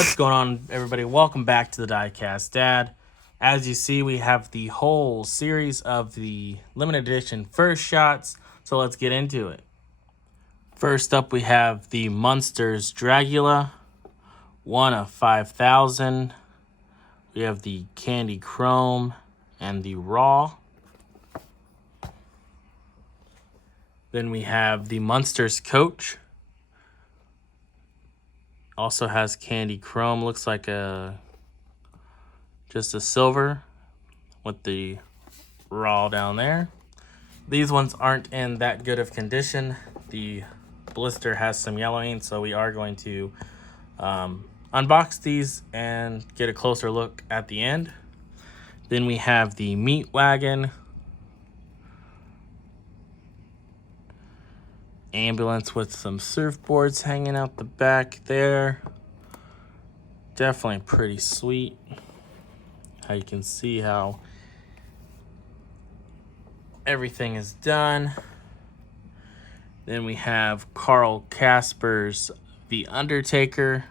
What's going on, everybody? Welcome back to the Diecast Dad. As you see, we have the whole series of the limited edition first shots, so let's get into it. First up, we have the Munsters Dragula, 1 of 5,000. We have the Candy Chrome and the Raw. Then we have the Munsters Coach. Also has Candy Chrome. Looks like just a silver with the Raw down there. These ones aren't in that good of condition. The blister has some yellowing, so we are going to unbox these and get a closer look at the end. Then we have the Meat Wagon, ambulance with some surfboards hanging out the back there. Definitely pretty sweet. How you can see how everything is done. Then we have Carl Casper's The Undertaker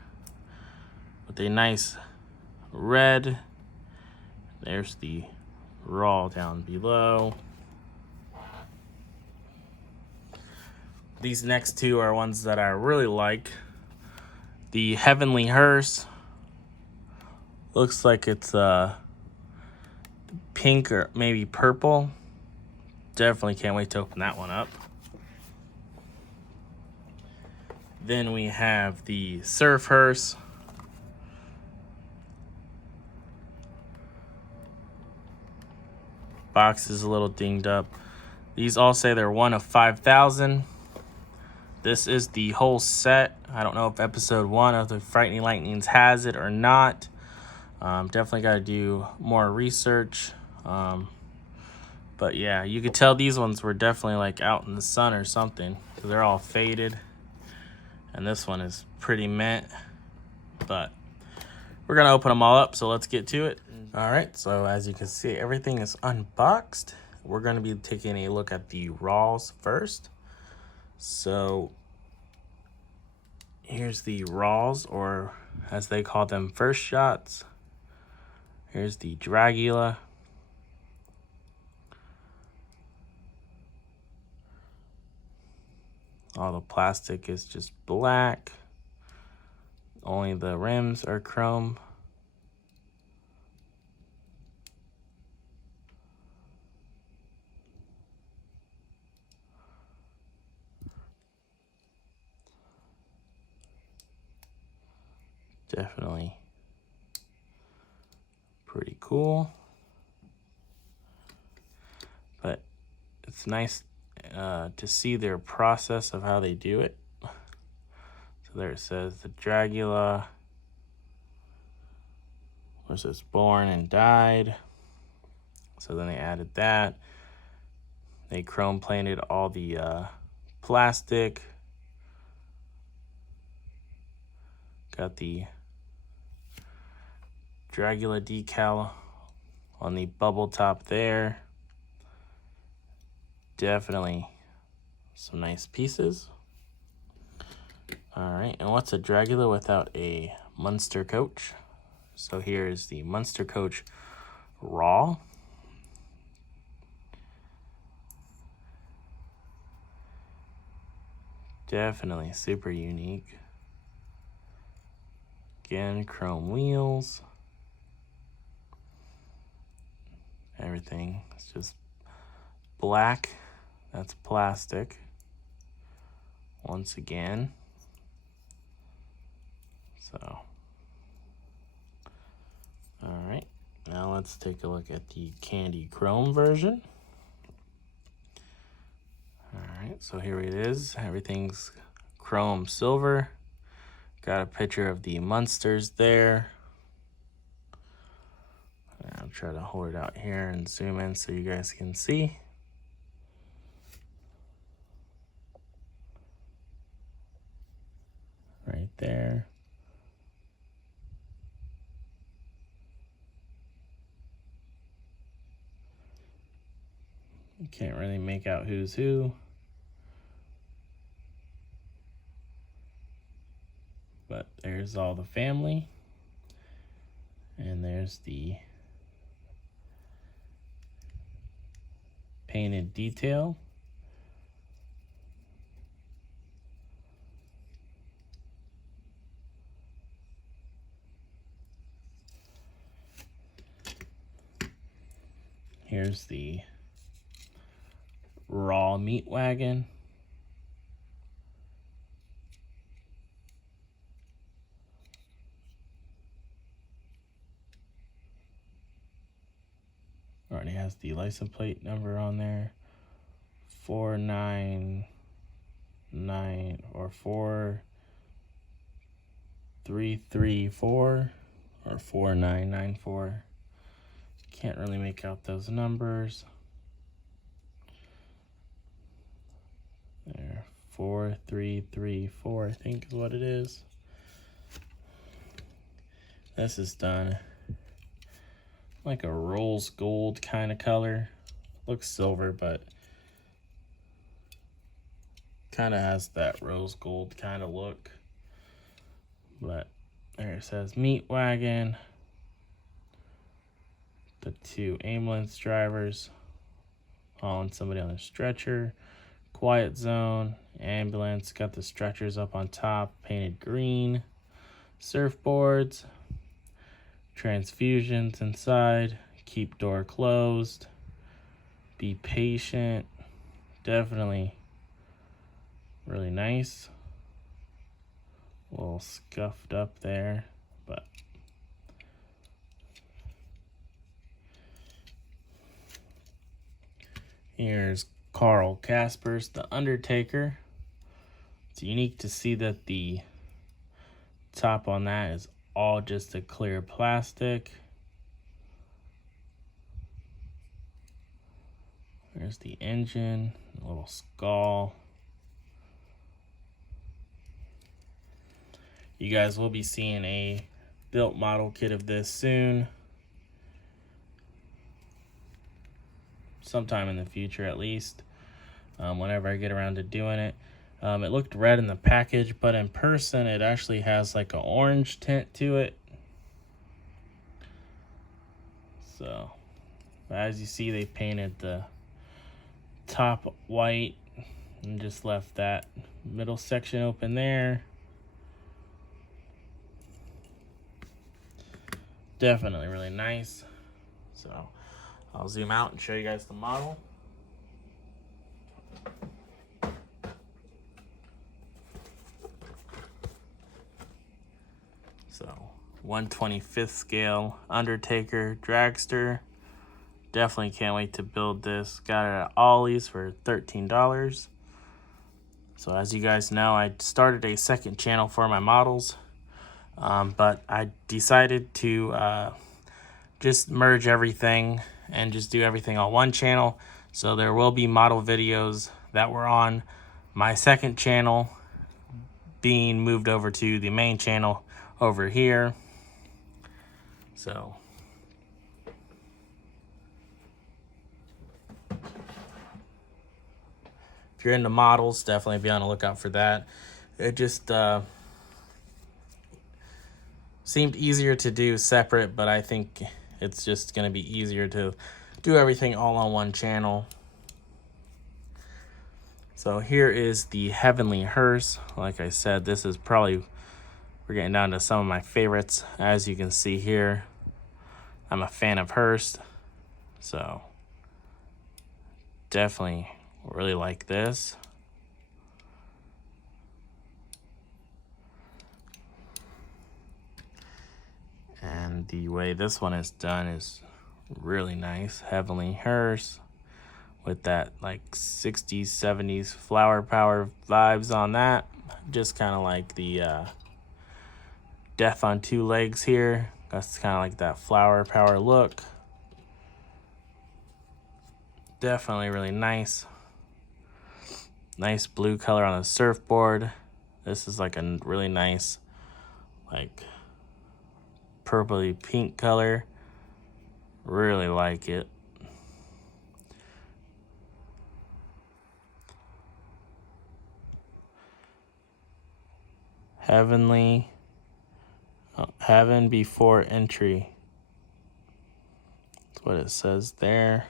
with a nice red. There's the Raw down below. These next two are ones that I really like. The Heavenly Hearse. Looks like it's pink or maybe purple. Definitely can't wait to open that one up. Then we have the Surf Hearse. Box is a little dinged up. These all say they're 1 of 5,000. This is the whole set. I don't know if episode 1 of the Frightning Lightnings has it or not. Definitely got to do more research. But yeah, you could tell these ones were definitely like out in the sun or something, because they're all faded. And this one is pretty mint. But we're going to open them all up, so let's get to it. All right, so as you can see, everything is unboxed. We're going to be taking a look at the Raws first. So here's the Raws, or as they call them, first shots. Here's the Dragula. All the plastic is just black. Only the rims are chrome. Definitely pretty cool. But it's nice to see their process of how they do it. So there it says the Dragula was just born and died. So then they added that. They chrome plated all the plastic. Got the Dragula decal on the bubble top there. Definitely some nice pieces. All right, and what's a Dragula without a Munster Coach? So here is the Munster Coach Raw. Definitely super unique. Again, chrome wheels. Everything is just black. That's plastic. Once again. So, all right. Now let's take a look at the Candy Chrome version. All right, so here it is. Everything's chrome silver. Got a picture of the Munsters there. I'll try to hold it out here and zoom in so you guys can see. Right there. You can't really make out who's who. But there's all the family. And there's the painted detail. Here's the raw meat wagon. Already has the license plate number on there. 499 or 4334 or 4994. Can't really make out those numbers. There, 4334, I think is what it is. This is done like a rose gold kind of color. Looks silver, but kind of has that rose gold kind of look. But there it says meat wagon. The two ambulance drivers hauling somebody on a stretcher. Quiet zone, ambulance, got the stretchers up on top, painted green. Surfboards, transfusions inside, keep door closed, be patient. Definitely really nice. A little scuffed up there, but here's Carl Casper's The Undertaker. It's unique to see that the top on that is all just a clear plastic. There's the engine, a little skull. You guys will be seeing a built model kit of this soon. Sometime in the future at least. Whenever I get around to doing it. It looked red in the package, but in person it actually has like an orange tint to it. So, as you see, they painted the top white and just left that middle section open there. Definitely really nice. So, I'll zoom out and show you guys the model. So 1/25th scale Undertaker dragster. Definitely can't wait to build this. Got it at Ollie's for $13. So as you guys know, I started a second channel for my models, but I decided to just merge everything and just do everything on one channel. So there will be model videos that were on my second channel being moved over to the main channel over here. So if you're into models, definitely be on the lookout for that. It just seemed easier to do separate, but I think it's just going to be easier to do everything all on one channel. So here is the Heavenly Hearse. Like I said, this is probably, we're getting down to some of my favorites. As you can see here, I'm a fan of hearse, so definitely really like this. And the way this one is done is really nice. Heavenly Hearse with that like 60s, 70s flower power vibes on that. Just kind of like the Death on Two Legs here. That's kind of like that flower power look. Definitely really nice. Nice blue color on the surfboard. This is like a really nice, like purpley pink color. Really like it. Heavenly, Heaven Before Entry. That's what it says there.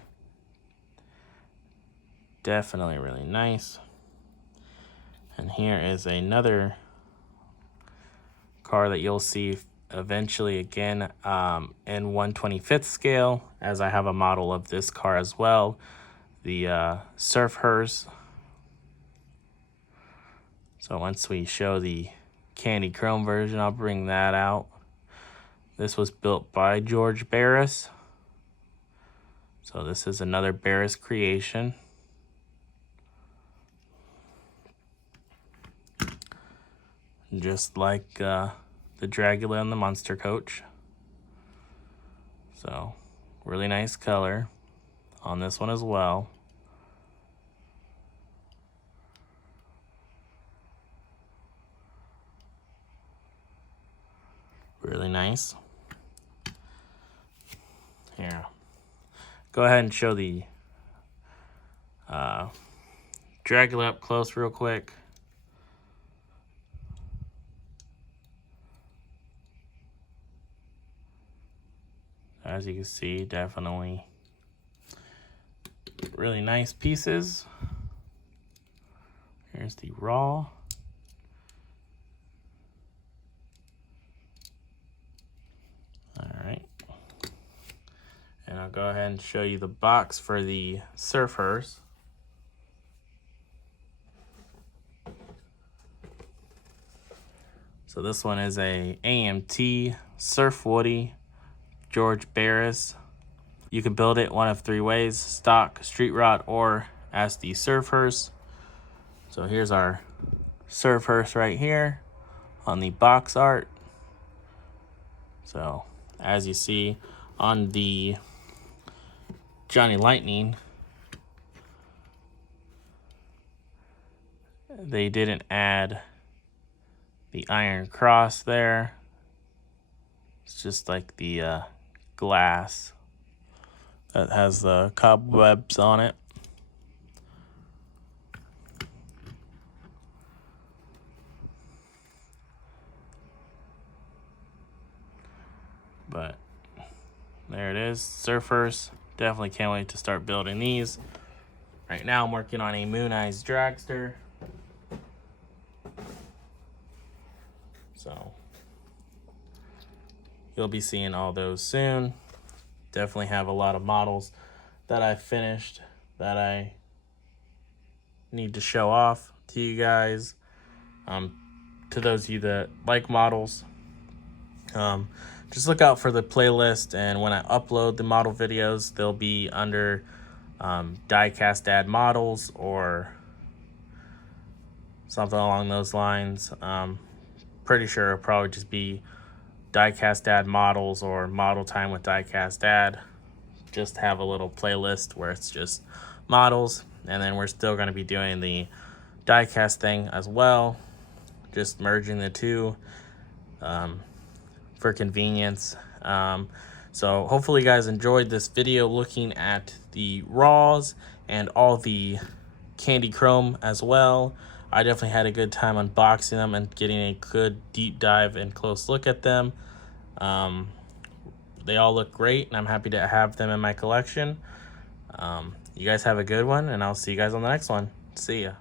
Definitely really nice. And here is another car that you'll see eventually again in 1/25th scale, as I have a model of this car as well, the Surf Hearse. So once we show the candy chrome version, I'll bring that out. This was built by George Barris. So this is another Barris creation. Just like the Dragula and the Monster Coach. So really nice color on this one as well. Really nice. Here, go ahead and show the Dragula up close real quick. As you can see, definitely really nice pieces. Here's the raw. Alright. And I'll go ahead and show you the box for the Surf Hearse. So this one is a AMT Surf Woody George Barris. You can build it one of three ways: stock, street rod, or as the Surf Hearse. So here's our Surf Hearse right here on the box art. So as you see on the Johnny Lightning, they didn't add the iron cross there. It's just like the glass that has the cobwebs on it. But there it is, Surf Hearse. Definitely can't wait to start building these. Right now I'm working on a Moon Eyes dragster. So you'll be seeing all those soon. Definitely have a lot of models that I finished that I need to show off to you guys. To those of you that like models, just look out for the playlist, and when I upload the model videos, they'll be under diecast dad models or something along those lines. Pretty sure it'll probably just be diecast dad models or model time with diecast dad. Just have a little playlist where it's just models, and then we're still going to be doing the diecast thing as well, just merging the two for convenience. So hopefully you guys enjoyed this video looking at the raws and all the candy chrome as well. I definitely had a good time unboxing them and getting a good deep dive and close look at them. They all look great, and I'm happy to have them in my collection. You guys have a good one, and I'll see you guys on the next one. See ya.